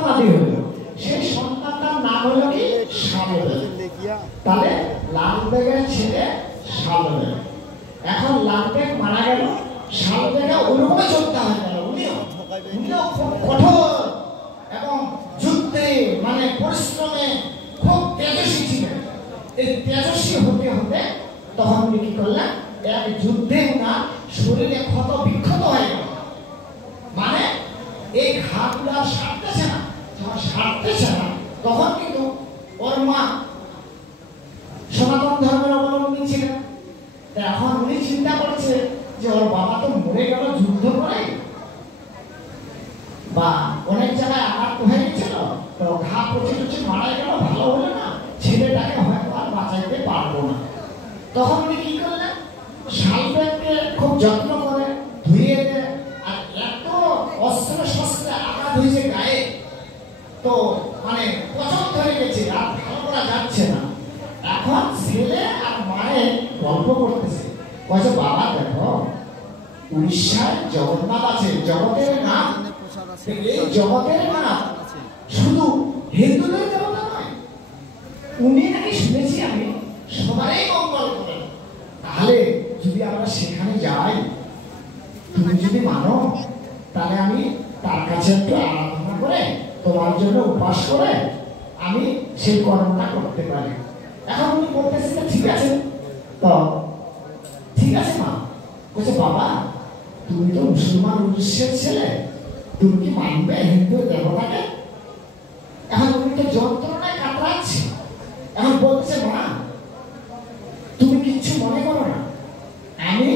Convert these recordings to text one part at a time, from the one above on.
সন্তানাদি হলো, সেই সন্তানটার নাম হলো কি শালবেগ। তাহলে লালবেগের ছেলে শালবেগ। এখন লালবেগ মারা গেল, শালবেগা ওরকমই যোদ্ধা হয়ে গেল। উনিও খুব কঠোর এবং যুদ্ধে মানে পরিশ্রমে খুব তেজস্বী ছিলেন। এই তেজস্বী হতে হতে তখন উনি কি করলেন, এক যুদ্ধে উনার শরীরে ক্ষত বিক্ষত হয়ে গেল। মানে এই ঘাটগুলো সারতেছে না, যখন সারতেছে না তখন কিন্তু ওর মা সনাতন ধর্মের অবলম্বী ছিলেন। এখন উনি চিন্তা করছে যে ওর বাবা তো মরে গেল যুদ্ধ করে, বা অনেক জায়গায় আঘাত হয়ে গেছিল, তো ঘা পচে টচে মারা গেল, ভালো হলো না, ছেলেটাকে হয়তো আর বাঁচাইতে পারবো না। তখন উনি কি করলেন, শালবেগকে খুব যত্ন করে ধুয়ে দেয়। আর এত অস্ত্র শস্ত্রে আঘাত হয়েছে গায়ে, তো মানে পচন ধরে গেছে, আর ভালো করা যাচ্ছে না। এখন ছেলে আর মায়ের গল্প করতেছে, বলছে বাবা দেখো উড়িষ্যার জগন্নাথ আছে, জগতের নাম। এই জগতের নাম শুধু হিন্দুদের দেবতা নয়, উনি নাকি শুনেছি আমি সবারই মঙ্গল করেন। তাহলে যদি আমরা সেখানে যাই, তুমি যদি মানো, তাহলে আমি তার কাছে একটু আরাধনা করে তোমার জন্য উপাস করে আমি সেই কর্মটা করতে পারি। এখন উনি বলতেছে ঠিক আছে, তো ঠিক আছে মা। বলছে বাবা তুমি তো মুসলমান উড়িষ্যার ছেলে, তুমি কি মানবে হিন্দু দেবতাকে? এখন উনি তো যন্ত্রণায় কাতরাচ্ছে। এখন বলছে মা তুমি কিচ্ছু মনে করো না, আমি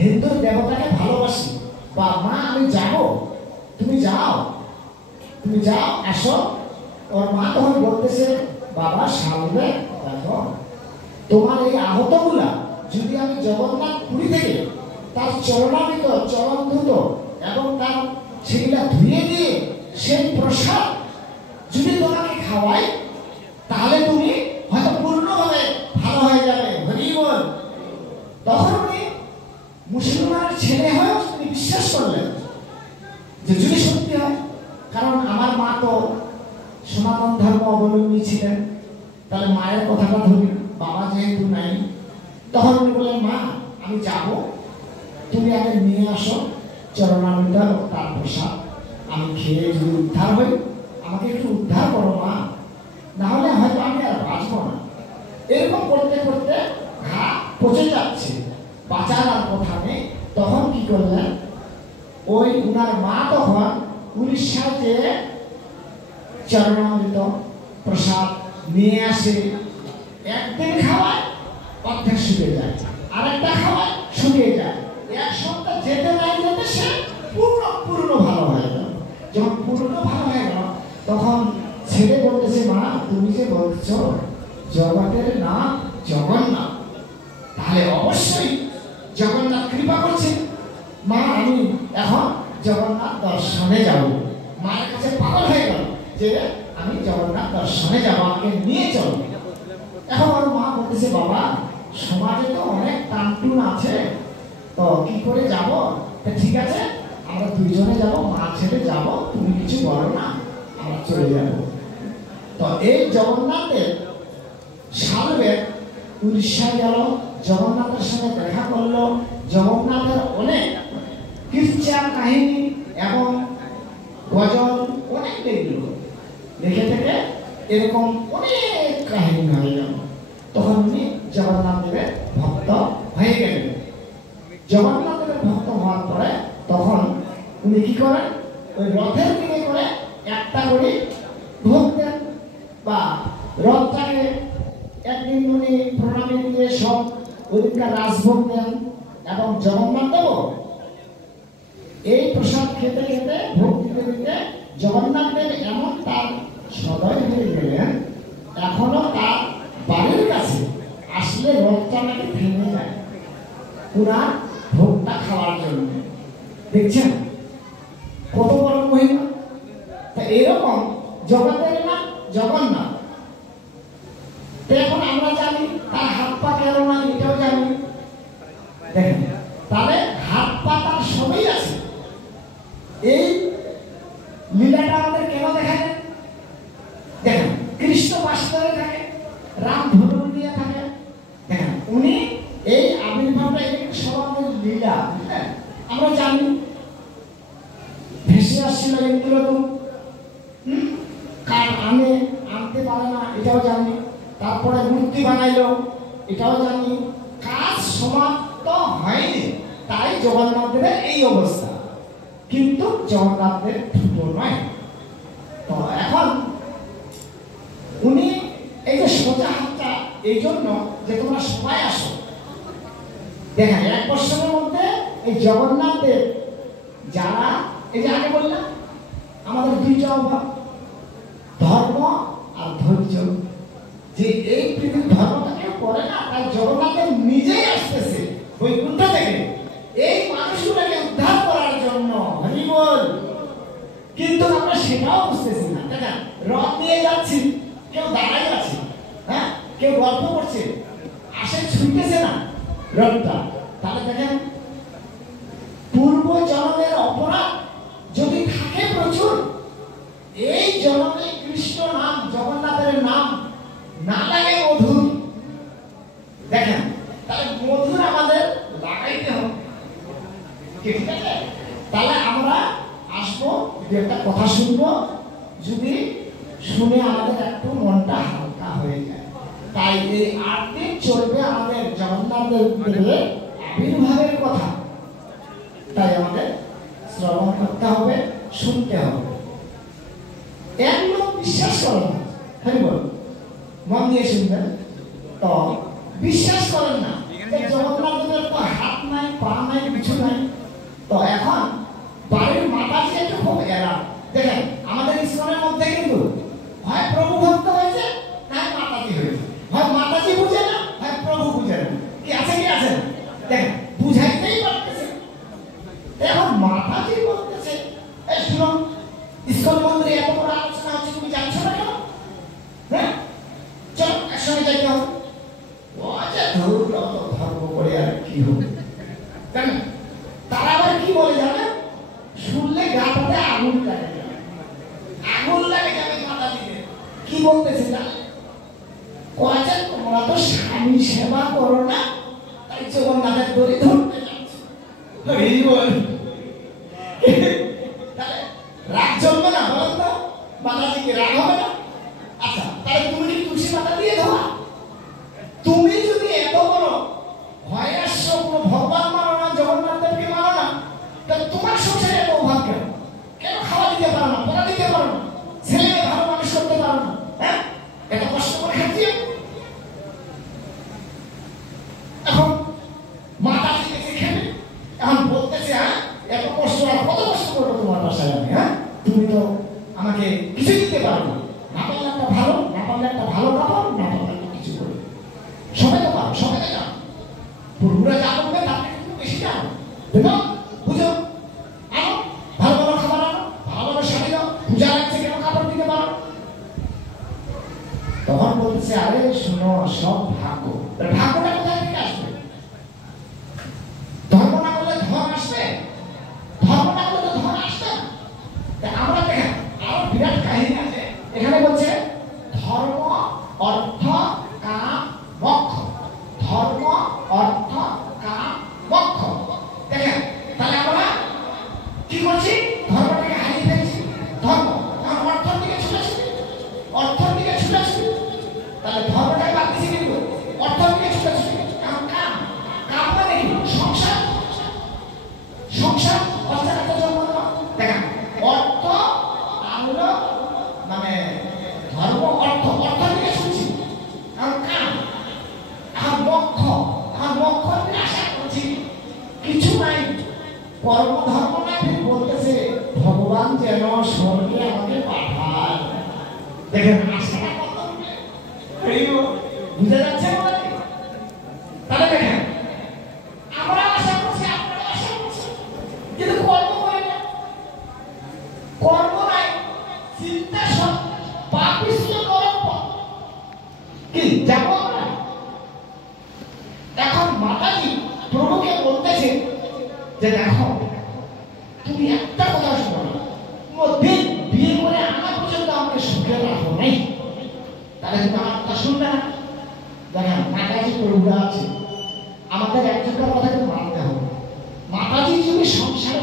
হিন্দু দেবতাকে ভালোবাসি, বা মা আমি যাব, তুমি যাও, তুমি যাও, আসো। ওর মা তখন বলতেছে বাবা শালবেগ দেখো তোমার এই আহতগুলা যদি আমি জগন্নাথ পুরী থেকে তার চরণামৃত চরণ ধুত এবং তার সেগুলা ধুয়ে দিয়ে সেই প্রসাদ যদি তোমাকে খাওয়াই, তাহলে তুমি হয়তো পূর্ণভাবে ভালো হয়ে যাবে। হরি বল। তখন উনি মুসলমানের ছেলে হয়েও তিনি বিশ্বাস করলেন যে যদি সত্যি হয়, কারণ আমার মা তো সনাতন ধর্ম অবলম্বী ছিলেন, তাহলে মায়ের কথাটা ধরি, বাবা যেহেতু নাই। তখন উনি বললেন মা আমি যাব, তুমি আগে নিয়ে আসো চরণামৃত তার প্রসাদ, আমি খেয়ে যদি উদ্ধার হই, আমাকে একটু উদ্ধার করো মা, না হলে হয়তো আমি আর বাঁচবো না। এরকম করতে করতে ঘা পচে যাচ্ছে, বাঁচার আর কথা নেই। তখন কি করলেন, ওই উনার মা তখন উড়িষ্যায় যে চরণামৃত প্রসাদ নিয়ে আসে, একদিন খাওয়ায় অর্ধেক শুকিয়ে যায়, আরেকটা খাওয়ায় শুকিয়ে যায়, এক সপ্তাহ যেতে নাই যেতে সে পূর্ণ ভালো হয়ে গেল। যখন পূর্ণ ভালো হয়ে গেল তখন ছেলে বলতেছে মা তুমি যে বলছ জগতের নাম জগন্নাথ, তাহলে অবশ্যই জগন্নাথ কৃপা করছে, মা আমি এখন জগন্নাথ দর্শনে যাব। মায়ের কাছে পাগল হয়ে গেল যে আমি জগন্নাথ দর্শনে যাব, আমাকে নিয়ে চলো। এখন ওর মা বলতেছে বাবা সমাজে তো অনেক টানটুন আছে, তো কি করে যাব? ঠিক আছে আমরা দুইজনে যাব, মা ছেলে যাব, তুমি কিছু বলো না, আমরা চলে যাব। তো এই জগন্নাথের শালবেগ উড়িষ্যায় গেল, জগন্নাথের সঙ্গে দেখা করলো। জগন্নাথের অনেক কিচ্ছা কাহিনী এবং গজল অনেক দেখল, দেখে থেকে এরকম অনেক কাহিনী হয়ে গেল। তখন উনি জগন্নাথ দেবের ভক্ত হয়ে গেলেন। জগন্নাথ দেবের ভক্ত হওয়ার পরে তখন উনি কি করেন, ওই রথের দিকে করে একটা করে ভোগ দেন, বা রথটাকে একদিন উনি প্রণামী দিয়ে সব ওদিনকার রাজভোগ দেন। এবং জগন্নাথ দেব এই প্রসাদ খেতে খেতে ভোগ দিতে দিতে জগন্নাথ দেব এমন তার সদয় হয়ে গেলেন, এখনো তার বাড়ির কাছে আসলে রথটা নাকি থেমে যায় পুরার ভোগটা খাওয়ার জন্য। দেখছেন কত বড় মহিমা। তা এরকম জগতের নাম জগন্নাথ। তো এখন আমরা জানি তার হাত পা কেন না, এটাও জানি। দেখেন তাহলে হাত পা তার সবই আছে। এই লীলাটা আমাদের কেন জানি, ভেসে আসছিল ইন্দ্রদূত, কাঠ আনতে পারে না এটাও জানি, তারপরে মূর্তি বানাইলো এটাও জানি, কাজ সমাপ্ত হয়নি, তাই জগন্নাথ দেবের এই অবস্থা। কিন্তু জগন্নাথ দেব ছোট নয়। তো এখন উনি এই যে সোজা হাতটা এই জন্য যে তোমরা সবাই আসো, দেখেন 1 বছরের মধ্যে এই জগন্নাথ দেব যারা, এই যে আগে বললাম আমাদের 2টা অভাব, ধর্ম আর ধৈর্য, যে এই পৃথিবীর ধর্মটা কেউ করে না, তাই জগন্নাথ দেব নিজেই আসতেছে বৈকুণ্ঠ থেকে এই মানুষগুলোকে উদ্ধার করার জন্য। হরি বল। কিন্তু আমরা সেটাও বুঝতেছি না। দেখেন রথ নিয়ে যাচ্ছি, কেউ দাঁড়াই আছে, হ্যাঁ, কেউ গল্প করছে, আসে ছুটতেছে না রথটা। তাহলে দেখেন পূর্ব জন্মের অপরাধ যদি থাকে প্রচুর, এই জন্মে কৃষ্ণ নাম জগন্নাথের নাম না লাগে মধুর, দেখেন তাহলে মধুর আমাদের লাগাইতে হবে, ঠিক আছে? তাহলে আমরা আসবো, একটা কথা শুনবো, যদি শুনে আমাদের একটু মনটা হালকা হয়ে যায়। তাই এই 8 দিন চলবে আমাদের জগন্নাথ দেবের আবির্ভাবের কথা, তাই আমাদের শ্রবণ করতে হবে, শুনতে হবে। এক লোক বিশ্বাস করেন না, হরি বল, মন দিয়ে শুনবেন। তো বিশ্বাস করেন না যে জগন্নাথ দেবের তো হাত নাই, পা নাই, কিছু নাই। তো এখন বাড়ির মাতাজি একটু খুব এরা, দেখেন আমাদের ইসলামের মধ্যে কিন্তু হয় প্রভু ভক্ত হয়েছে, না মাতাজি হয়েছে, হয় মাতাজি বুঝে না, হয় প্রভু বুঝে না। কি আছে কি আছে? দেখেন বুঝাইতেই পারতেছে। এখন মাতাজি বলতেছে, এই শুনো, ইসকন মন্দিরে এত বড় আলোচনা হচ্ছে, তুমি জানছো না কেন? হ্যাঁ, চলো একসঙ্গে যাইতে হবে। ও আচ্ছা, ধর্ম করে আর কি হবে? কেন তারা আবার কি বলে জানেন? শুনলে গাটাতে আগুন লাগে, আগুন লাগে যাবে মাথা দিতে। কি বলতেছে জানেন? কয়েছেন তোমরা তো স্বামী সেবা করো না, তাই জগন্নাথের দড়ি ধরতে যাচ্ছে। এই বল, তাহলে রাগ জন্মে না, বলেন তো মাতাজিকে রাগ হবে না? আচ্ছা, তাহলে তুমি কি তুলসী মাতা দিয়ে ধোয়া? তুমি যদি এত বড় ভয় আসছো, কোনো ভগবান মানো না, জগন্নাথ দেবকে মানো না, তাহলে তোমার সংসারে এত অভাব কেন? কেন খাওয়া দিতে পারো না, পড়া দিতে পারো না, ছেলে মেয়ে ভালো মানুষ করতে পারো না? হ্যাঁ, এত কষ্ট করে খাচ্ছি। এখন মাতাজি দেখে খেলে এখন বলতেছে, হ্যাঁ এত কষ্ট, আর কত কষ্ট করবো তোমার বাসায় আমি? হ্যাঁ, তুমি তো আমাকে কিছু দিতে পারো না, না পারলে একটা ভালো, না পারলে একটা ভালো কাপড়, না পারলে একটা কিছু করে। সবাই তো পারো, সবাই তো জানো, পূর্বরা যা করবে তার থেকে তুমি বেশি জানো, বুঝো বুঝো। আনো ভালো ভালো খাবার, আনো ভালো ভালো শাড়ি দাও, পূজা লাগছে কেন কাপড় দিতে পারো? তখন বলতেছে, আরে শুনো, সব ভাগ্য। ভাগ্যটা কোথায় থেকে আসবে? ধর্ম না করলে ধন আসবে, ধর্ম না করলে তো ধন আসবে না। আমরা দেখেন আরো বিরাট কাহিনী আছে এখানে, বলছে ধর্ম অর্থ কাম মোক্ষ, ধর্ম অর্থ কাম মোক্ষ। দেখেন তাহলে আমরা কি করছি? ধর্মটাকে হারিয়ে ফেলছি। ধর্ম এখন অর্থের দিকে ছুটেছি, অর্থের দিকে ছুটেছি, তাহলে ধর্মটাকে বাদ দিচ্ছি, কিন্তু অর্থের দিকে ছুটেছি। এখন কাম, কাম মানে কি? সংসার, সংসার অর্থের একটা জন্ম। দেখেন অর্থ আনলো মানে ধর্ম, অর্থ, অর্থের দিকে ছুটছি। এখন কাম, এখন মোক্ষ, এখন মোক্ষর দিকে আশা করছি, কিছু নাই। কর্ম ধর্ম নাই, বলতেছে ভগবান যেন স্বর্গে আমাকে পাঠায়। দেখেন আশাটা কত বুঝে যাচ্ছে আমাদের। তাহলে দেখেন আমরা আশা করছি, আপনারা আশা করছি, কিন্তু কর্ম করে না, কর্ম নাই, চিন্তা সব পাপিষ্ঠ নরক কি যাবো আমরা। এখন মাতাজি প্রভুকে বলতেছে যে দেখো তুমি একটা কথা শোনো না, দিন বিয়ে করে আনা পর্যন্ত আমাকে সুখে রাখো নাই, তাহলে কিন্তু আমার কথা শুনবে না। দেখেন মাতাজি প্রভুরা আছে, আমাদের একজনকার কথা কিন্তু মানতে হবে। মাতাজি যদি সংসারে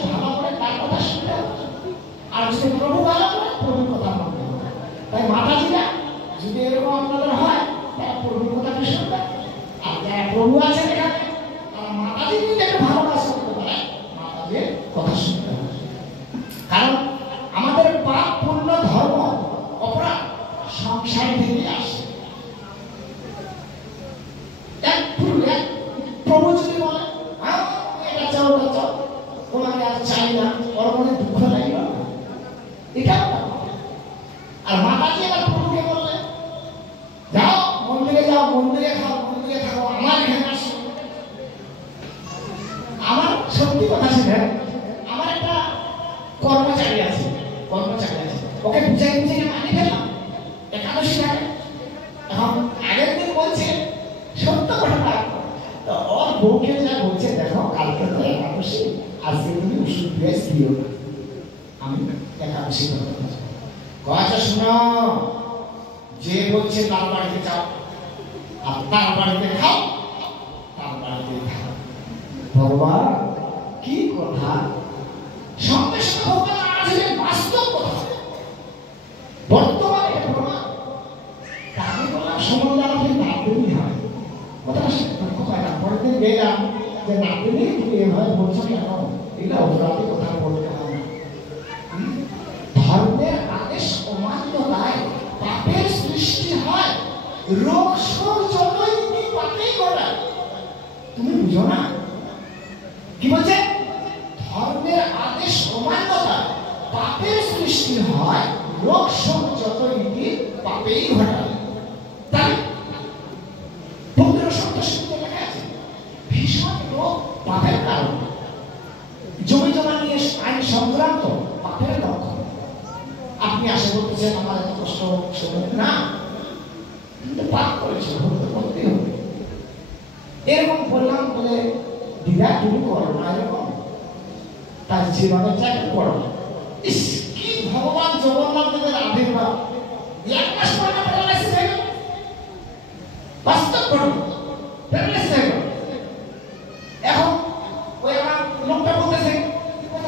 শুনতে হবে। কারণ আমাদের পাপ পূর্ণ ধর্ম অপরাধ সংসার থেকে আসে। প্রভু যদি বলে এটা চাও ওটা চাও, তোমাকে আর চাই না, ওর মনে দুঃখ লাগবে না, এটাও না। আর মাতাজি আবার প্রভুকে বললে যাও মন্দিরে যাও, মন্দিরে খাও, মন্দিরে থাকো, আমার এখানে আসো। আমার সত্যি কথা ছিল, আমার একটা কর্মচারী আছে, ওকে বুঝাই মানি ফেললাম একাদশী থাকে। এখন আগের দিন বলছে সত্য ঘটনা, তো ওর বউকে যা বলছে, দেখো কালকে তো একাদশী, আজকে তুমি ওষুধ ড্রেস দিও না, আমি একাদশী করতে পারি। কথা শোনো, যে বলছে তার বাড়িতে যাও, আর তার বাড়িতে খাও, তার বাড়িতে খাও। ভগবান কি কথা, সঙ্গে সঙ্গে ভগবান আসলে বাস্তব কথা, বর্তমানে প্রমাণ। আমি বললাম সম্বন্ধে আমাকে নাতনি হয়, কথাটা দুঃখ পায় না। পরের দিন গেলাম যে নাতনি তুমি এভাবে বলছো কেন, এটা অপরাধী কথা বলতে হয় না। ধর্মের আদেশ অমান্যতায় পাপের সৃষ্টি হয়, রোগ শোক যতই পাপেই ঘটায়। তুমি বুঝো না কি বলছে? ধর্মের আদেশ অমান্যতায় পাপের সৃষ্টি হয়, রোগ শোক যতই পাপেই ঘটায়। তাই পবিত্র শাস্ত্রে লেখা আছে ভীষণ রোগ পাপের কারণ। জমি জমা নিয়ে আইন সংক্রান্ত পাপের লক্ষণ। আপনি আসে বলতেছেন আমার এত কষ্ট না, কিন্তু পাপ করেছে, করতেই হবে। এরকম বললাম বলে দিদা তুমি করো না এরকম, তার জীবনের জায়গা করো। ইস কি ভগবান জগন্নাথ দেবের আবির্ভাব, এক মাস পরে না প্যারালাইসিস হয়ে গেল, বাস্তব ঘটনা, প্যারালাইসিস হয়ে গেল। এখন ওই আমার লোকটা বলতেছে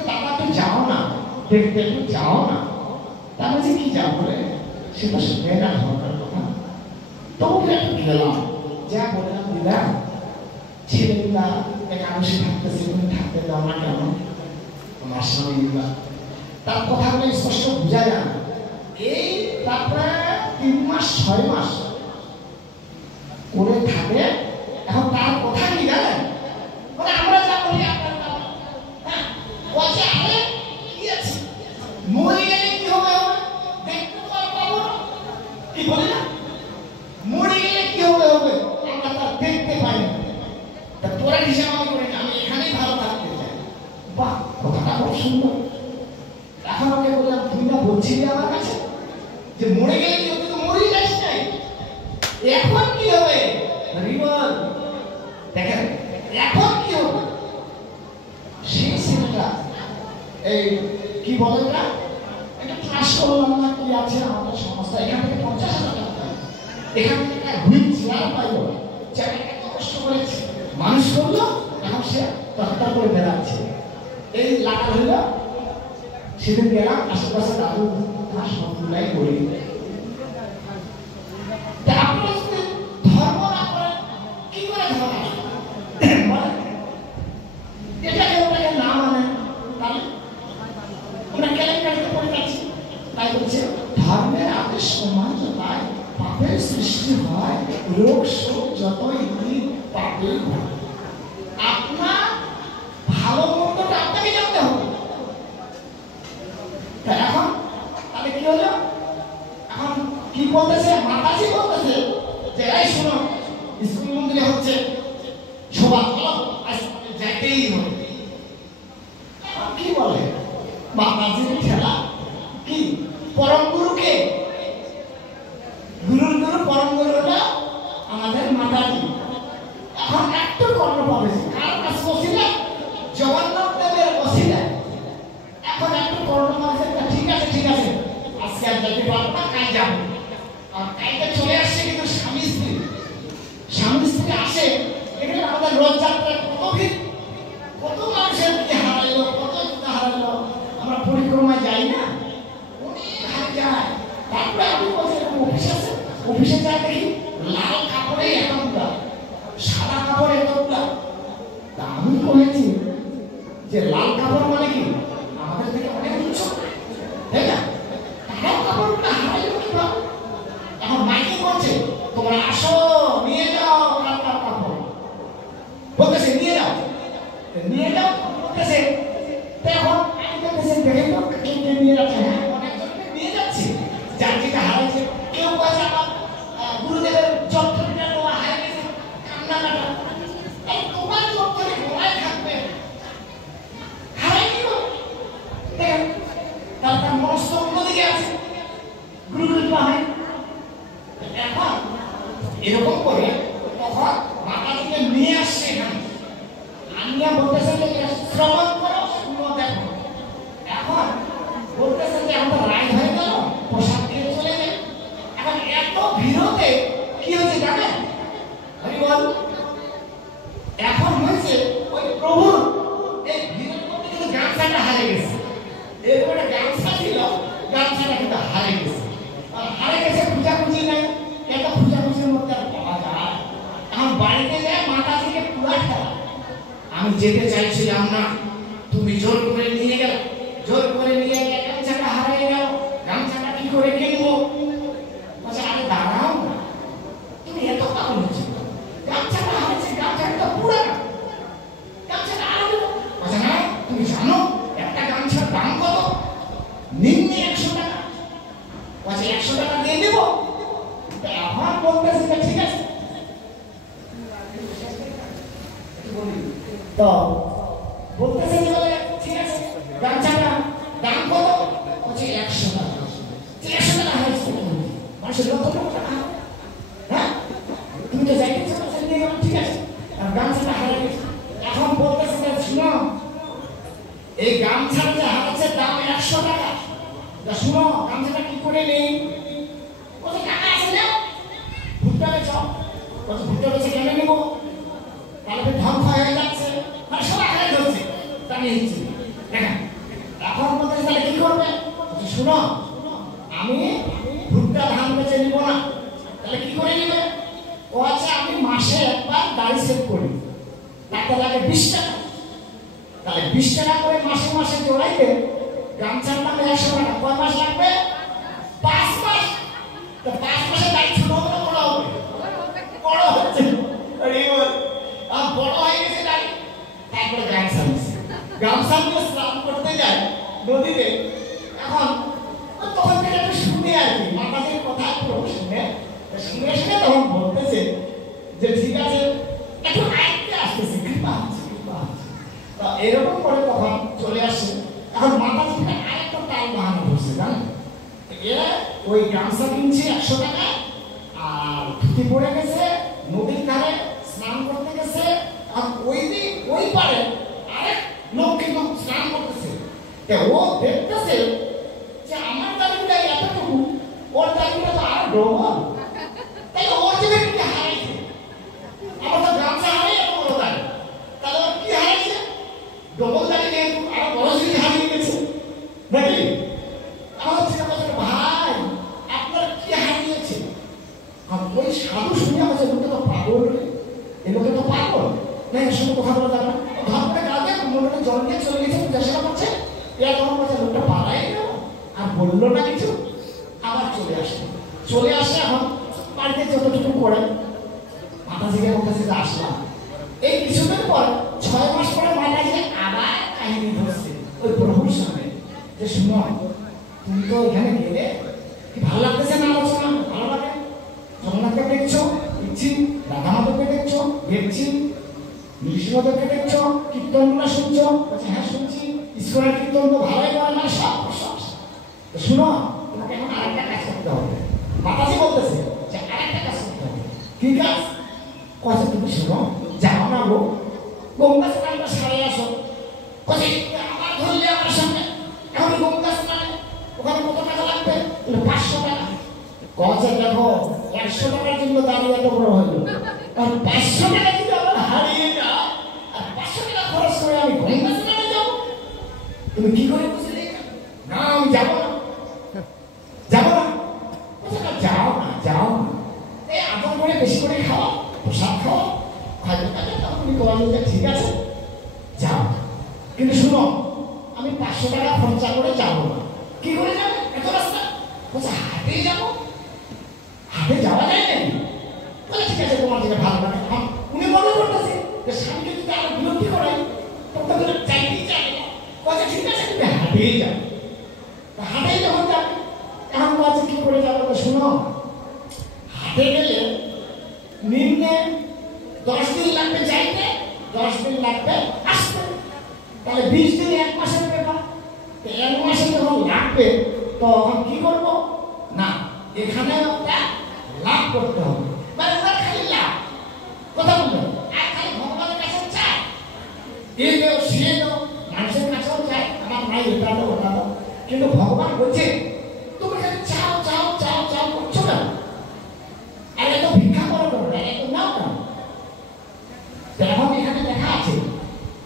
দাদা তুমি যাও না দেখতে, একটু যাও না। তার মাঝে কি যাও বলে সেটা শুনে না দরকার কথা। তবু একটু গেলাম, যা বললাম দিদা ছেলেগুলা একাদশী থাকতেছে, তুমি থাকতে দাও না কেন? আমার স্বামীগুলা তার কথাগুলো স্পষ্ট বোঝা যায় না। এই তারপরে 3 মাস 6 মাস করে থাকে। এখন তার কথা কি জানেন, মানে আমরা যা বলি আপনার তা হ্যাঁ বলছে, আরে কি আছে মরে গেলে কি হবে, দেখতে তো আর পাবো না। কি বলি না, মরে গেলে কি হবে, আমরা তা দেখতে পাই না। তা তোরা হিসাব আমি করি না, আমি এখানেই ভালো থাকতে চাই। বাহ, কথাটা খুব সুন্দর। এখন ওকে বললাম তুই না বলছিলি আমার কাছে যে মরে গেলে কি হবে, তো মরেই যাস নাই, এখন কি হবে? রিবল দেখেন এখন কি হবে? সেই ছেলেটা এই কি বলে না, একটা ক্লাস করলাম না, কি আছে আমাদের সংস্থা, এখান থেকে 50,000 টাকা, এখান থেকে হুইল চেয়ার পাইল, যারা এত কষ্ট করেছে মানুষ করলো, এখন সে তত্ত্ব করে বেড়াচ্ছে। এই লাগা হইল, সেদিন গেলাম আশেপাশে দাদু তার সবগুলাই করি। আপনারা যদি ধর্ম না করেন কি করে ধর্ম এটাকে ওটাকে না মানে, তাহলে আমরা কেলেঙ্কারিতে পড়ে যাচ্ছি। তাই বলছে ধর্মের আদেশ অমান্যতায় পাপের সৃষ্টি হয়, রোগ শোক যতই পাপে হয়। আপনার ভালো মন্দটা আপনাকে জানতে হবে। এখন তাহলে কি হলো, এখন কি বলতেছে মাতাজি বলতেছে যে এই শোনো স্কুল মন্দিরে হচ্ছে সভা, আজ যাইতেই হবে। কি বলে মাতাজির খেলা, কি পরম গুরুকে, গুরুর গুরু পরম গুরু হলো আমাদের মাতাজি। এখন একটু কর্ণ পাবে কার কাছে বসিলে, জগন্নাথ দেবের বসিলে, এখন একটু কর্ণ পাবে। ঠিক আছে ঠিক আছে, আজকে আর যেতে পারবো না, কাল যাবো। আর কালকে চলে আসছে, কিন্তু স্বামী স্ত্রী আসে, এখানে আমাদের রথযাত্রায় কত ভিড়, কত মানুষের দিকে হারাইলো, কত জুতা হারাইলো। আমরা পরিক্রমায় যাই না, অনেক হাত যায়। তারপরে আমি বলছি অফিস আছে, অফিসে যাই দেখি লাল কাপড়ে এতগুলা, সাদা কাপড় এতগুলা। তা আমি বলেছি যে লাল কাপড় মানে কি, গুরুকৃপা হয়। এখন এরকম করে তখন মাতাজিকে নিয়ে আসছে এখানে, আনিয়া বলতেছে যে শ্রবণ করো, শুনো, দেখো। এখন বলতেছে যে আমরা রায় হয়ে গেল, প্রসাদ খেয়ে চলে যাই। এখন এত ভিড়তে কি হয়েছে জানেন? হরি বল। এখন হয়েছে ওই প্রভুর এই ভিড়ের মধ্যে কিন্তু গামছাটা হারিয়ে গেছে। এরকম একটা গামছা ছিল, গামছাটা কিন্তু হারিয়ে গেছে। আর হারিয়ে গেছে, খুঁজাখুঁজি নাই। এত খুঁজাখুঁজির মধ্যে আর পাওয়া যায়। এখন বাড়িতে যায় মাতাজিকে পুরা খেলা, আমি যেতে চাইছিলাম না, তুমি জোর করে নিয়ে গেল, জোর করে নিয়ে গেলে গামছাটা হারিয়ে গেল, গামছাটা কি করে কিনবো? বলছে আরে দাঁড়াও না, তুমি এত পাগল হচ্ছে, গামছাটা হারিয়েছে, গামছাটা তো পুরানো, গামছাটা আরো দেবো। বলছে না, তুমি জানো একটা গামছার দাম কত? নিম্নে 100 টাকা। বলছে 100 টাকা দিয়ে দেবো। এখন বলতেছে যে ঠিক আছে। তো বলতেছে যে ঠিক আছে, গামছাটা দাম কত? বলছে 100 টাকা। 100 টাকা হারিয়েছে, মানুষের লক্ষ লক্ষ টাকা। হ্যাঁ, তুমি তো যাইতে চাও, নিয়ে গেলাম, ঠিক আছে, আর গামছাটা হারিয়ে গেছে। এখন বলতেছে যে শুনো, এই গামছার যে হারিয়েছে দাম 100 টাকা, শুনো গামছাটা কি করে নেই? বলছে টাকা আছে না, ভুট্টা বেচো। বলছে ভুট্টা বেচে কেন নেবো? তাহলে ধ্বংস হয়ে যাচ্ছে, মানে সবাই হারিয়ে ধরছে, দাঁড়িয়ে দিচ্ছে। দেখেন এখন বলতে তাহলে কি করবে? শুনো, আমি ভুট্টা ধান বেচে নিব না। তাহলে কি করে নিবে? ও আছে আমি মাসে একবার দাড়ি সেভ করি, তাতে লাগে 20 টাকা। তাহলে 20 টাকা করে মাসে মাসে জোড়াইতে গামছার দাম 100 টাকা। কয় মাস লাগবে? 5 মাস। তো 5 মাসে দাড়ি ছোট হবে, বড় হবে? বড় হচ্ছে। আর বড় হয়ে গেছে দাড়ি। তারপরে গামছা নিচ্ছে, গামছা নিয়ে স্নান করতে যায় নদীতে। এখন তখন থেকে একটু শুনে আর কি, মাতাজির কথা পুরো শুনে শুনে শুনে তখন বলতেছে যে ঠিক আছে, একটু আয়ত্তে আসতেছে, কৃপা আছে, কৃপা আছে। তো এরকম করে তখন চলে আসছে। এখন মাতাজি আরেকটা টাইম বাহানো হচ্ছে, জানেন? এরা ওই গামছা কিনছে 100 টাকা, আর ধুতি পড়ে গেছে, নদীর ধারে স্নান করতে গেছে। আর ওই পারে আরেক লোক কিন্তু স্নান করতেছে। ও দেখতেছে যে আমার দাবিটা এতটুকু, ওর দাবিটা তো আরো ডবল। তাই ওর থেকে কি হারাইছে? আমার তো গামছা হারিয়ে এত বড় দাবি, তাহলে ওর কি হারাইছে? ডবল দাবি নিয়ে আরো বড় জিনিস হারিয়ে গেছে নাকি? আমার ছেলে বলছে ভাই আপনার কি হারিয়েছে? ওই সাধু শুনে আমাদের লোকটা তো পাগল, এই লোকটা তো পাগল না, এর সঙ্গে কথা বলা যাবে না। ভাবতে কাজে মনে জল দিয়ে চলে গেছে, চেষ্টা করছে। এরা তখন বলছে লোকটা পালাই গেল, আর বললো না কিছু, আবার চলে আসে। চলে আসে এখন বাড়িতে যতটুকু করে মাতাজিকে বলতেছে যে আসলাম। এই কিছুদিন পর 6 মাস পরে মাতাজি আবার কাহিনী ধরছে ওই প্রভুর সামনে যে শুনো, তুমি তো এখানে গেলে, কি ভালো লাগতেছে না আলোচনা? ভালো লাগে। জগন্নাথকে দেখছো, দেখছি, রাধা মাধবকে দেখছো, দেখছি, নৃসিংহদেবকে দেখছো, কীর্তনগুলো শুনছো? বলছে হ্যাঁ শুনছি, ঈশ্বরের কীর্তন তো ভালোই করে, মানে সব সব। শুনো, তোমাকে এখন আরেকটা কাজ করতে হবে। মাতাজি বলতেছে যে আরেকটা কাজ করতে হবে। কি কাজ? কথা তুমি শোনো, যাও না গো, গঙ্গা স্নানটা সারে আসো। কথা আবার ধরলে আমার সামনে, এখন গঙ্গা স্নানে ওখানে কত টাকা লাগবে? 500 টাকা। কথা দেখো 100 টাকার জন্য দাঁড়িয়ে এত বড় হইলো, আর 500 টাকা যদি আমার হারিয়ে যায়, আর 500 টাকা খরচ করে আমি গঙ্গা স্নানে যাবো, তুমি কি করে বুঝলে? না আমি যাবো না, যাবো না। যাও না, যাও না, এই আদর করে বেশি করে খাওয়া, প্রসাদ খাওয়া, খাইতে থাকে, তুমি বললে যে ঠিক আছে যাও, কিন্তু শুনো আমি 500 টাকা খরচা করে যাবো না। কি করে যাবে এত রাস্তা? বলছে হাঁটেই যাবো। হাঁটে যাওয়া যায় নাকি? বলে ঠিক আছে, তোমার যেটা ভালো লাগে। উনি মনে করতেছে যে স্বামীকে যদি আরো বিরক্তি করাই তখন তো চাইতেই চাই না। বলছে ঠিক আছে, তুমি হাঁটেই যাবে। হাঁটেই যখন যাবে, এখন বলছে কি করে যাবো? শুনো, হাঁটে গেলে নিম্নে 10 দিন লাগবে যাইতে, 10 দিন লাগবে আসতে, তাহলে 20 দিন 1 মাসের ব্যাপার। 1 মাসে যখন লাগবে তখন কি করবো? না এখানে একটা লাভ করতে হবে, মানে ওরা খালি লাভ কথা বলবে, আর খালি ভগবানের কাছে চায়, এ দেও সে দেও, মানুষের কাছেও চায় আমার নাই এটা দাও ওটা দাও, কিন্তু ভগবান বলছে তুমি খালি চাও চাও চাও চাও করছো না, আর এত ভিক্ষা করো করো না, এত নাও না। এখন এখানে দেখা আছে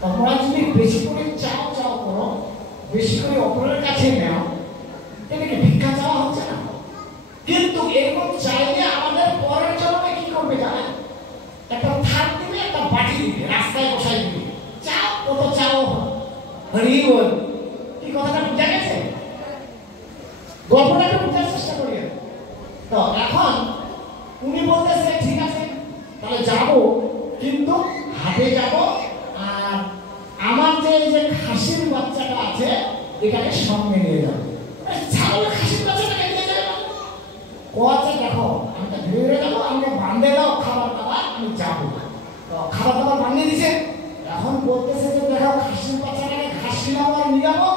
তোমরা যদি বেশি করে চাও চাও করো, বেশি করে অপরের কাছে নাও, এটাকে ভিক্ষা চাওয়া হচ্ছে না। কিন্তু এরকম চাইলে আমাদের পরের জন্মে কি করবে জানেন? একটা থাক দিবে, একটা বাটি দিবে, রাস্তায় বসাই দিবে, চাও কত চাও হরি বল। কি কথাটা বুঝা গেছে? গল্পটাকে বোঝার চেষ্টা করি। তো এখন উনি বলতেছে ঠিক আছে তাহলে যাবো, কিন্তু হাটে যাব, আর আমার যে খাসির বাচ্চাটা আছে এটাকে সঙ্গে নিয়ে যাবো। ছাগল খাসির বাচ্চাটাকে নিয়ে যাবে কোয়াচে, দেখো আমি তো ধীরে ধীরে যাবো, আমাকে বান্ধে দাও খাবার দাবার, আমি যাবো। তো খাবার দাবার বানিয়ে দিছে। এখন বলতেছে যে দেখো খাসির বাচ্চাটাকে ঘাস খিলাবো আর নিয়ে যাবো,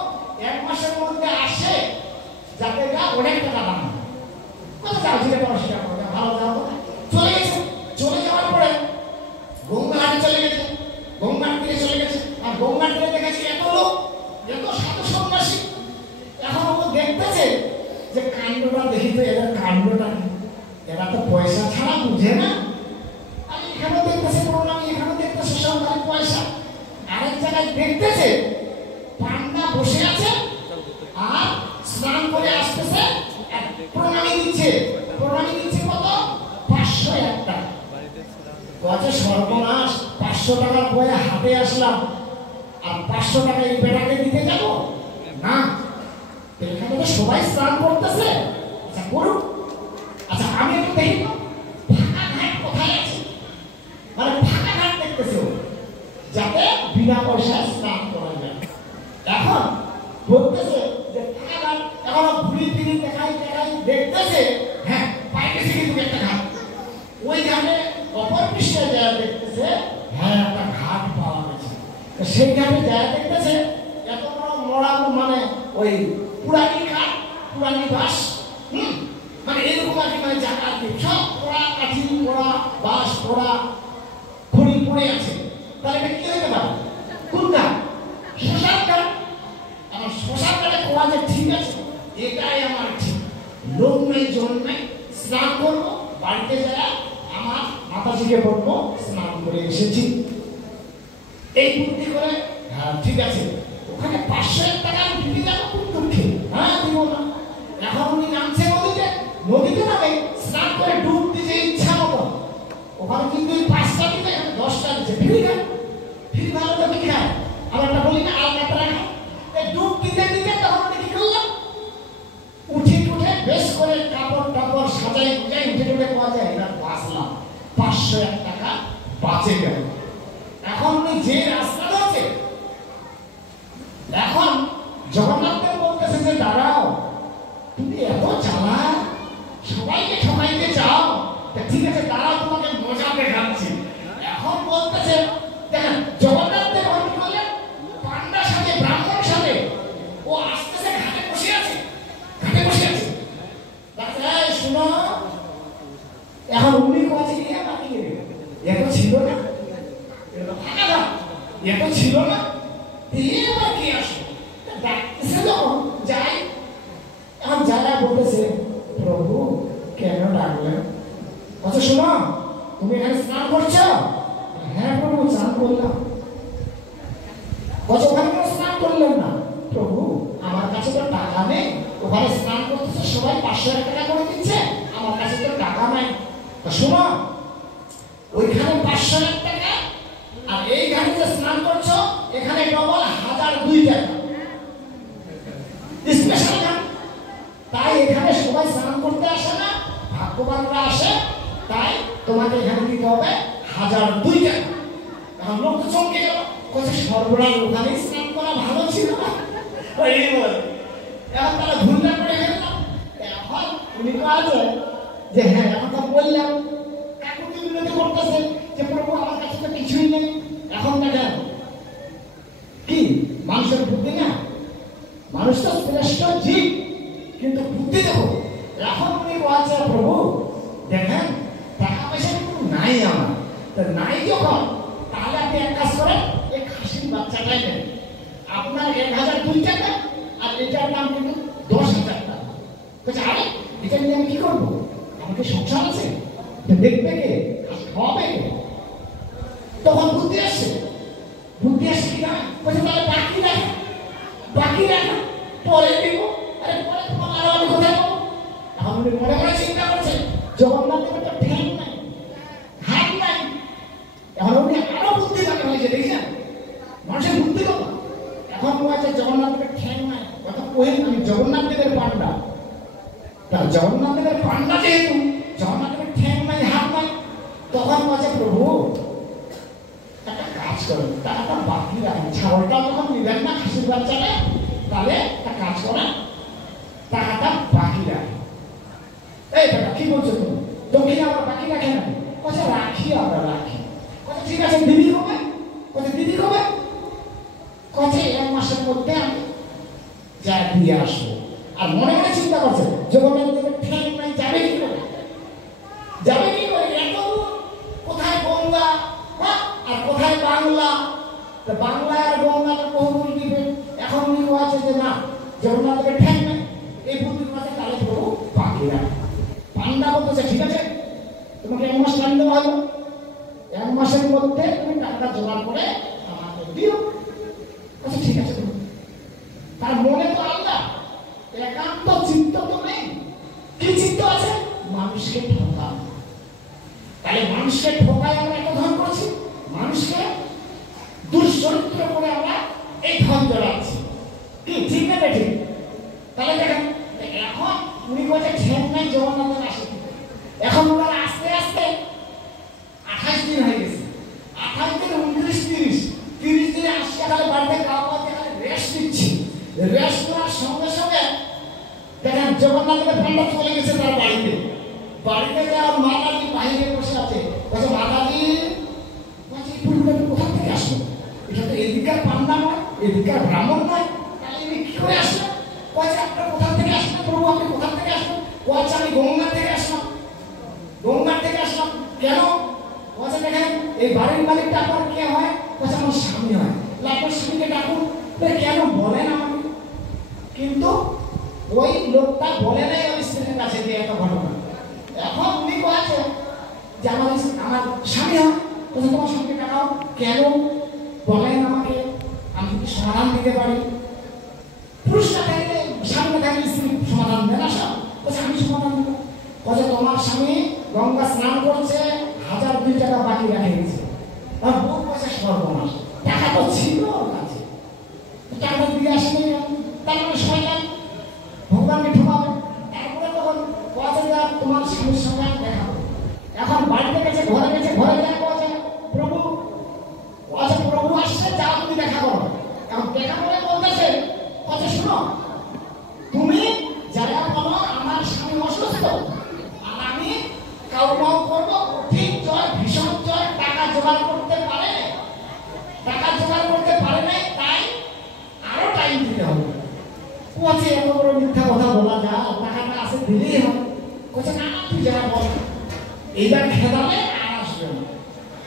1 মাসের মধ্যে আসে যাতে এটা অনেক টাকা দাম। কত যাও যেটা করো সেটা করো, ভালো যাও। চলে গেছে, চলে যাওয়ার পরে গঙ্গাহাটে চলে গেছে, গঙ্গার তীরে চলে গেছে, আর গঙ্গার তীরে দেখেছে এত লোক, এত সাধু সন্ন্যাসী। এখন ও দেখতেছে যে কাণ্ডটা দেখি তো, এদের কাণ্ডটা কি, এরা তো পয়সা ছাড়া বুঝে না। আমি এখানে দেখতেছে প্রণামী, এখানে দেখতেছে সরকারি পয়সা, আরেক জায়গায় দেখতেছে পান্ডা বসে আছে আর স্নান করে আসতেছে, প্রণামী দিচ্ছে। প্রণামী দিচ্ছে কত? 501 টাকা। কত সর্বনাশ, 500 টাকার বয়ে হাতে আসলাম আর 500 টাকা এই বেটাকে দিতে যাব না। এখানে তো সবাই স্নান করতেছে, আচ্ছা করুক। আচ্ছা আমি একটু দেখি ফাঁকা ঘাট কোথায় আছে, মানে ফাঁকা ঘাট দেখতেছে যাতে বিনা পয়সায় স্নান করা যায়। এখন বলতেছে যে ফাঁকা ঘাট, এখন ঘুরি ফিরি দেখাই দেখাই দেখতেছে হ্যাঁ পাইতেছে কিন্তু একটা ঘাট। ওই ঘাটে অপর পৃষ্ঠে যায় দেখতেছে হ্যাঁ একটা ঘাট পাওয়া গেছে। সেই ঘাটে যায় দেখতেছে এত বড় মরা, মানে ওই পুরানি ঘাট, পুরানি বাস, মানে এরকম আর কি, মানে জায়গা আর কি সব পোড়া কাঠি, পোড়া বাস, পোড়া খড়ি পড়ে আছে। তাহলে এটা কি হতে পারে? কোন ঘাট? শ্মশান ঘাট। আমার শ্মশান ঘাটে কোয়া যে ঠিক আছে, এটাই আমার ঠিক। লোক নেই জন নেই, স্নান করবো, বাড়িতে যায় আমার মাতাজিকে বলবো স্নান করে এসেছি, এই বুদ্ধি করে হ্যাঁ ঠিক আছে। ওখানে 501 টাকা আমি দিতে যাবো খুব দুঃখে, হ্যাঁ দিব না। এখন উনি নামছে নদীতে, নদীতে নামে স্নান করে ডুব দিতে ইচ্ছা মতো। ওখানে কিন্তু 5টা দিতে 10টা দিচ্ছে, ফ্রি খায়, ফ্রি ভালো তো কি খায়, আমরা বলি না আলকাতরা খায়। এই ডুব দিতে দিতে তখন আমি কি করলাম, উঠে বেশ করে কাপড় টাপড় সাজাই গুজাই উঠে পাওয়া যায়, এটা বাঁচলাম, 501 টাকা বাঁচে গেল। এখন উনি যে রাস্তাটা আছে, এখন জগন্নাথদেব বলতেছে যে দাঁড়াও, তুমি এত চালাক, সবাইকে ঠকাইতে চাও, ঠিক আছে দাঁড়াও তোমাকে মজা দেখাচ্ছি। এখন বলতেছে দেখেন জগন্নাথদেব কি করলেন, পান্ডা সাথে ব্রাহ্মণ সাথে ও আসতেছে, ঘাটে বসে আছে, ঘাটে বসে আছে। শুনো এখন উনি কাছে গিয়ে বাকি এত ছিল না, ফাঁকা না, এত ছিল না, এবার কি আসো ডাকতেছে যখন যাই। এখন যারা বলতেছে প্রভু কেন ডাকলেন? আচ্ছা শোনো তুমি এখানে স্নান করছো? হ্যাঁ প্রভু স্নান করলাম। ওখানে কেন স্নান করলেন না? প্রভু আমার কাছে তো টাকা নেই, ওখানে স্নান করতেছে সবাই 501 টাকা করে দিচ্ছে, আমার কাছে তো টাকা নাই। শোনো ওইখানে 501 টাকা, আর এই ঘাটে স্নান করছো এখানে ডবল 1002 টাকা স্পেশাল ঘাট। তাই এখানে সবাই স্নান করতে আসে না, ভাগ্যবানরা আসে, তাই তোমাকে এখানে দিতে হবে 1002 টাকা। এখন লোক তো চমকে গেল, কোথায় সর্বনাশ, ওখানে স্নান করা ভালো ছিল না। এখন তারা ভুলটা করে গেল। এখন উনি কাজে যে হ্যাঁ এখন তো বললাম, কাকুতি বিনতি করতেছে যে প্রভু আমার কাছে তো কিছুই নেই। এখন দেখেন কি মানুষের বুদ্ধি না, মানুষ তো শ্রেষ্ঠ জীব, কিন্তু বুদ্ধি দেখো এখন উনি বলছে প্রভু দেখেন টাকা পয়সা কিন্তু নাই আমার, তো নাই যখন তাহলে আপনি এক কাজ করেন, এই খাসির বাচ্চাটাই নেন, আপনার 1002 টাকা আর এটার দাম কিন্তু 10,000 টাকা। বলছে আরে এটা নিয়ে আমি কি করবো, আমাকে সংসার আছে, দেখবে কে, খাওয়াবে কে? তখন বুদ্ধি আসছে কিনা, বলছে তাহলে বাকি রাখা পরে দিব, আরে পরে তোমার আরো আমি কোথায় পাবো? এখন উনি মনে মনে চিন্তা করছে জগন্নাথ দেবের তো ঠ্যাং নাই, হাত নাই। এখন উনি আরো বুদ্ধি লাগে হয়েছে, দেখছেন মানুষের বুদ্ধি কত। এখন বলছে জগন্নাথ দেবের ঠ্যাং নাই, কথা কই আমি জগন্নাথ দেবের পান্ডা, তা জগন্নাথ দেবের পান্ডা যেহেতু জগন্নাথ দেবের ঠ্যাং নাই হাত নাই, তখন বলছে প্রভু একটা কাজ করেন, টাকাটা বাকি রাখেন, ছাগলটা যখন নিলেন না খাসির বাচ্চাটা, তাহলে একটা কাজ করেন টাকাটা বাকি রাখেন। এই টাকা কি বলছো তুমি, দক্ষিণে আমরা বাকি রাখে না? কথা রাখি, আমরা রাখি। কথা ঠিক আছে দিদি কবে, কথা দিদি কবে, কথা 1 মাসের মধ্যে আমি যা দিয়ে আসবো। আর মনে মনে চিন্তা করছে জগন্নাথ দেবের ঠ্যাং নাই, যাবে কি করে, যাবে কি করে, এত কোথায় গঙ্গা আর কোথায় বাংলা, বাংলা আর গঙ্গা বহুদূর দিবে। এখন উনি আছে যে না জগন্নাথ দেবের ঠ্যাং নাই, এই বুদ্ধির মাঝে তাহলে প্রভু বাকি রাখে। পান্ডা বলতেছে ঠিক আছে তোমাকে 1 মাস টাইম দেওয়া হলো, 1 মাসের মধ্যে তুমি টাকা জোগাড় করে আমাকে দিও। আচ্ছা ঠিক আছে, তার মনে তো আলাদা, একান্ত চিত্ত তো নেই। কি চিত্ত আছে, মানুষকে ঠকানো। তাহলে মানুষকে ঠকায় আমরা এত ধন করছি, মানুষকে দুশ্চরিত্র করে আমরা এই ধন জড়াচ্ছি, কি ঠিক না ঠিক? তাহলে দেখেন এখন উনি বলছে ঠেক নাই জগন্নাথের আসে, এখন ওনারা আস্তে আস্তে 28 দিন হয়ে গেছে, 28 দিন 29, 30 দিনে আসছে, তাহলে বাড়িতে খাওয়া রেস্ট দিচ্ছি, রেস্ট করার সঙ্গে সঙ্গে দেখেন জগন্নাথের পান্ডা চলে গেছে তার বাড়িতে। বাড়িতে যাওয়ার মাতাজি বাইরে বসে আছে, বলছে মাতাজি বলছে কোথা থেকে আসলো, এটা তো এদিকার পান্ডা নয়, এদিকার ব্রাহ্মণ নয়, তাহলে ইনি কি করে আসলো? বলছে আপনার কোথা থেকে আসলেন প্রভু, আপনি কোথা থেকে আসলেন? বলছে আমি গঙ্গা থেকে আসলাম। গঙ্গা থেকে আসলাম কেন? বলছে দেখেন এই বাড়ির মালিকটা আপনার কে হয়? বলছে আমার স্বামী হয়। আপনার স্বামীকে ডাকুন। কেন বলেন আমাকে? কিন্তু ওই লোকটা বলে নাই ওই স্ত্রীর কাছে যে এত ঘটনা। এখন উনি বলছে যে আমার স্বামী হয়। বলছে তোমার স্বামীকে ডাকাও। কেন বলেন আমাকে, আমি কি সমাধান দিতে পারি? পুরুষটা থাকলে স্বামী থাকলে স্ত্রী সমাধান দেয় না সব। বলছে আমি সমাধান দেবো। বলছে তোমার স্বামী গঙ্গা স্নান করছে, 1002 টাকা বাকি রেখে গেছে। আর বউ পয়সা সর্বনাশ, টাকা তো ছিল ওর কাছে, টাকা দিয়ে আসলে তার মানে শয়তান ভগবানকে ঠকাবে। তারপরে তখন বলছে যে তোমার স্বামীর সঙ্গে দেখাবো। এখন বাড়িতে গেছে, ঘরে গেছে, ঘরে যা বলছে প্রভু, বলছে প্রভু আসছে, যাও তুমি দেখা করো। এখন দেখা করে বলতেছে বলছে শুনো তুমি যারা বলো আমার স্বামী অসুস্থ আর আমি কাউমাউ করবো, ঠিক জয় ভীষণ জয়, টাকা জোগাড় করতে পারে নাই, তাই আরো টাইম দিতে হবে। বলছে এত বড় মিথ্যা কথা বলা যায়, টাকাটা আছে দিলেই হবে। বলছে না তুই যারা বল এইবার খেদালে আর আসবে না।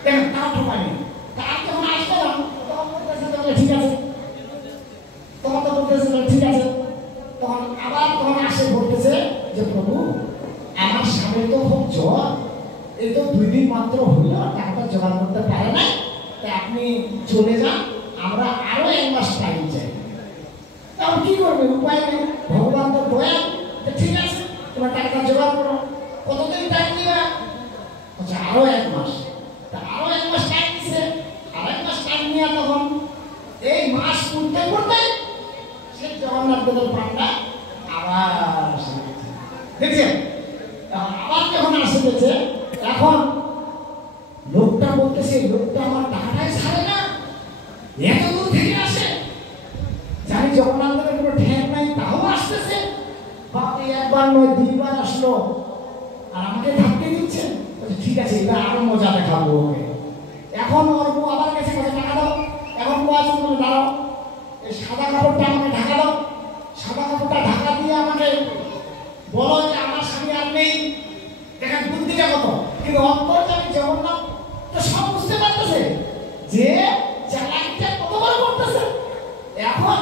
দেখেন তাও ঠকানি, তার যখন আসবে না তখন বলতেছে ঠিক আছে, তখন তো বলতেছে ঠিক আছে। তখন আবার তখন আসে বলতেছে যে প্রভু আমার স্বামীর তো খুব জ্বর, এই তো 2 দিন মাত্র হইল, টাকাটা জোগাড় করতে পারে না, তাই আপনি চলে যান, আমরা আরো 1 মাস টাইম চাই। তখন কি করবে, উপায় নেই, ভগবান তো দয়াল। ঠিক আছে তোমার টাকাটা জোগাড় করো। কতদিন টাইম দিবা? আচ্ছা আরো 1 মাস। আরো 1 মাস টাইম দিচ্ছে, আর 1 মাস টাইম নিয়ে তখন এই মাস করতে করতে সে জগন্নাথ দেবের পান্ডা আবার দেখছেন। আবার যখন আসে গেছে, এখন লোকটা বলতেছে লোকটা আমার টাকাটাই ছাড়ে না, এত দূর থেকে আসে, জানি জগন্নাথ দেবের কোনো ঠেক নাই, তাও আসতেছে। বাপরে একবার নয় 2 বার আসলো আর আমাকে ধাক্কে দিচ্ছে। ঠিক আছে এবার আরো মজা দেখাবো ওকে। এখন ওর বউ আবার গেছে, টাকা দাও। এখন বয়স তুমি দাঁড়াও, এই সাদা কাপড়টা আমাকে ঢাকা দাও, সাদা কাপড়টা ঢাকা দিয়ে আমাকে বলো যে আমার কিন্তু অন্তর্যামী জগন্নাথ তো সব বুঝতে পারতেছে যে চালাকিটা কত বড় করতেছে। এখন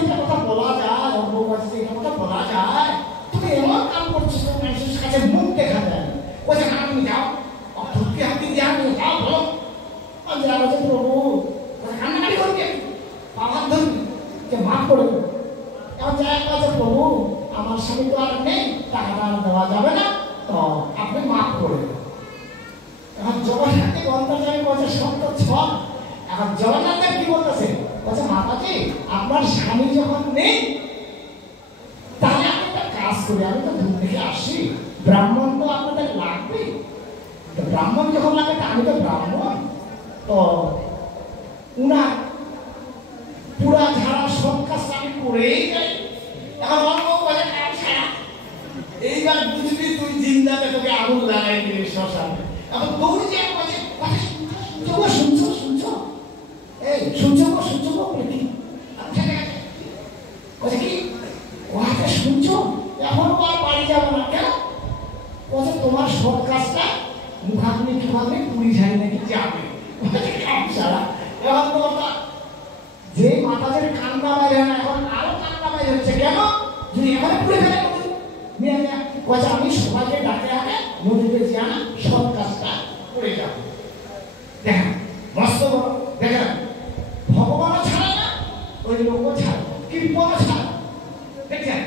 এটা কথা বলা যায়, অন্য এটা কথা বলা যায়, তুমি এমন কাম করছো মানুষের কাছে মুখ দেখা যায়। বলছে না তুমি যাও, অর্থকে আপনি যাও বলো প্রভু কান্নাকাটি করবে, বাবার ধরবি যে মাফ করে দেবে। এখন যাই বলছে প্রভু আমার স্বামী তো আর নেই, টাকাটা আর দেওয়া যাবে না, তো আপনি মাফ করে দেবেন। এখন জগন্নাথকে অন্তর্যামী বলছে সত্য ছল। এখন জগন্নাথের কি বলতেছে, বলছে মাতাজি আপনার স্বামী যখন নেই তাহলে আমি একটা কাজ করি, আমি তো দূর থেকে আসি, ব্রাহ্মণ তো আপনাদের লাগবে, ব্রাহ্মণ যখন লাগবে আমি তো ব্রাহ্মণ, তো উনার পুরা ঝাড়া সব কাজ আমি করেই যাই। এখন অন্য বলে এইবার বুঝবি তুই জিন্দাতে তোকে আগুন লাগাই দিবি শ্মশানে। এখন দৌড়ে যে শুনছো শুনছো এই শুনছো বলে কি বলছে কি ওহাতে শুনছো, এখন আর বাড়ি যাবো না কেন? বলছে তোমার সব কাজটা মুখাগ্নি টুখাগ্নি পুরি ঝাড়ি নাকি যাবে। এখন তোমার যে মাতাদের কান্না বাইরে হয় না, এখন আরো কান্না বাইরে হচ্ছে কেন? যদি এখানে পুড়ে ফেলে বলছে আমি সবাইকে ডাকে আগে নদীতে যা না সব কাজটা করে যাবো। দেখেন মস্ত বড়, দেখেন ভগবানও ছাড়ে না, ওই লোকও ছাড়ে, কীর্তনও ছাড়ে, দেখছেন?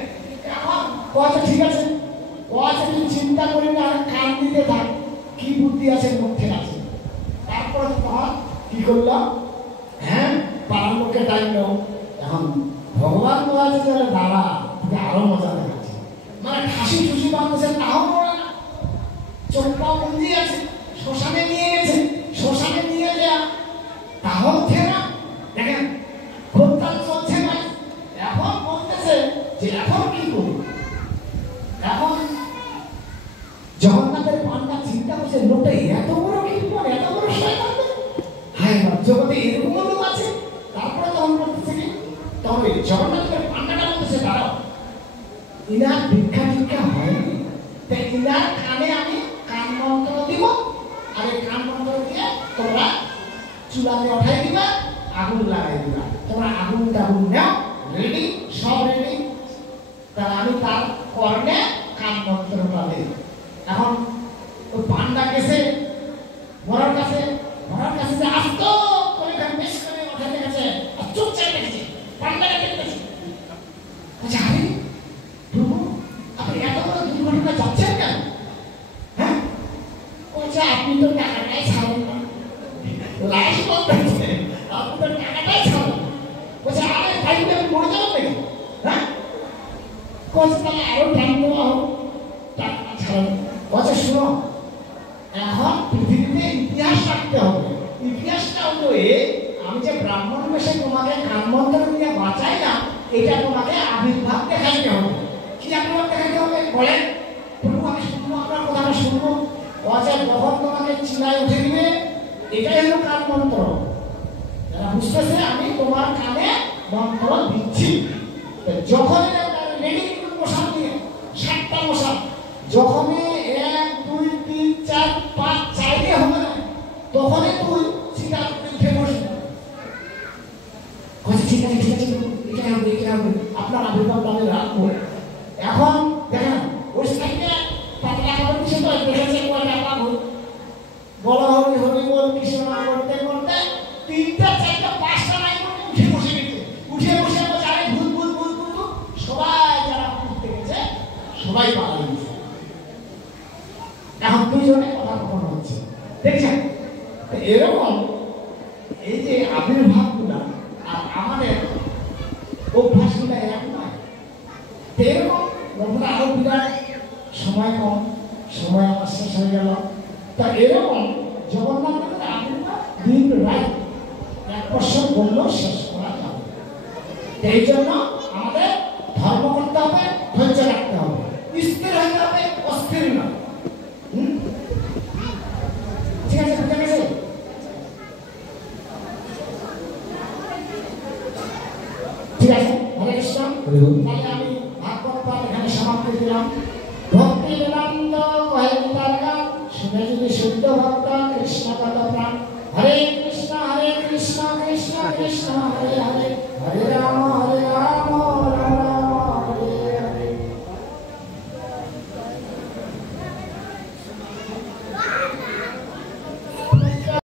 এখন কয়েছে ঠিক আছে, কয়েছে তুই চিন্তা করি না, কান দিতে থাক, কি বুদ্ধি আছে মধ্যে আছে। তারপরে তখন কি করলাম, হ্যাঁ পাড়ার লোককে ডাকলো। এখন ভগবান বলেছে তাহলে দাঁড়া, তুই আরো মজা দেখাচ্ছে, মানে হাসি খুশি বাঁধছে, তাও পড়ে না, চোখটাও বন্দি আছে, শ্মশানে নিয়ে গেছে, শ্মশানে নিয়ে যাওয়া তাও হচ্ছে না। দেখেন খোঁজতাল চলছে না। এখন বলতেছে যে এখন কি করব, এখন জগন্নাথের পান্ডা চিন্তা করছে লোকটা এত বড় কীর্তন, এত বড় শয়তান, হায় জগতে এরকম লোক আছে। তারপরে তখন বলতেছে কি, তবে জগন্নাথের পান্ডাটা বলতেছে দাঁড়াও, ইনার ভিক্ষা টিক্ষা হয়নি, তাই ইনার কানে আমি কান মন্ত্র দিব, আর এই কান মন্ত্র দিয়ে তোমরা চুলাতে উঠাই দিবা, আগুন লাগাই দিবা, তোমরা আগুন টাগুন নাও, রেডি, সব রেডি। তাহলে আমি তার কর্ণে কান মন্ত্রটা দিই। এখন ওই পান্ডা গেছে মরার কাছে যে আসতো করে বেশ করে ওঠাতে গেছে, আর চুপচাপ দেখেছে পান্ডাকে দেখতেছে। আচ্ছা আরে প্রভু আপনি এত বড় দুর্ঘটনা যাচ্ছেন কেন? হ্যাঁ বলছে আপনি তো টাকাটাই ছাড়েন না, লাশ বলতেছে আপনি তো টাকাটাই ছাড়েন। বলছে আরে ভাই আমি মরে যাবো নাকি? হ্যাঁ বলছে তাহলে আরো টাইম দেওয়া হোক, টাকা ছাড়েন। বলছে শুনো এখন পৃথিবীতে ইতিহাস রাখতে হবে, ইতিহাসটা হলো আমি যে ব্রাহ্মণ বেশে তোমাকে কানমন্ত্র নিয়ে বাঁচাই না, এটা তোমাকে আবির্ভাব দেখাইতে হবে। কি আবির্ভাব দেখাইতে হবে বলেন? প্রভু আমি শুনবো, আপনার কথাটা শুনবো। অজয় যখন তোমাকে চিনায় উঠে দিবে, এটাই হলো কানমন্ত্র। যারা বুঝতেছে আমি তোমার কানে মন্ত্র দিচ্ছি, যখনই রেডি মশাল দিয়ে 7টা মশাল, যখনই 1 2 3 4 5 চাইলে হবে না, তখনই তুই চিন্তা উঠে বসবি। ঠিক আছে ঠিক আছে, এটা হবে আপনার আবির্ভাব আমি রাখবো। এখন দেখেন ওই সাইডে পাতলা খাবার কিছু তো দেখেছে কয়টা পাবো, বড় হরি হরি বল কৃষ্ণ করতে করতে 3টা 4টা 5টা নাই উঠে বসে গেছে। উঠে বসে আরে ভূত ভূত ভূত ভূত, সবাই যারা উঠতে গেছে সবাই পালিয়ে গেছে। এখন দুইজনে কথা কখন হচ্ছে দেখছেন? এরকম এই যে আবির্ভাবগুলা আর আমাদের অভ্যাসগুলা এক নয়। এরকম বন্ধুরা আরো বিরাট সময় কম, সময় আমার শেষ হয়ে গেল। তা এরকম জগন্নাথের আবির্ভাব দিন রাত 1 বছর বললেও শেষ করা যাবে। এই জন্য আমাদের ধর্ম করতে হবে, ধৈর্য রাখতে হবে, স্থির হতে হবে, অস্থির না। ঠিক আছে বুঝে গেছে? ঠিক আছে, হরে কৃষ্ণ। তাহলে আমি ভাগবত পাঠ এখানে সমাপ্তি দিলাম। ভক্তি বেদান্ত কহে তার গান শুনে যদি শুদ্ধ ভক্ত কৃষ্ণ কত প্রাণ। হরে কৃষ্ণ কৃষ্ণ কৃষ্ণ হরে হরে, হরে রাম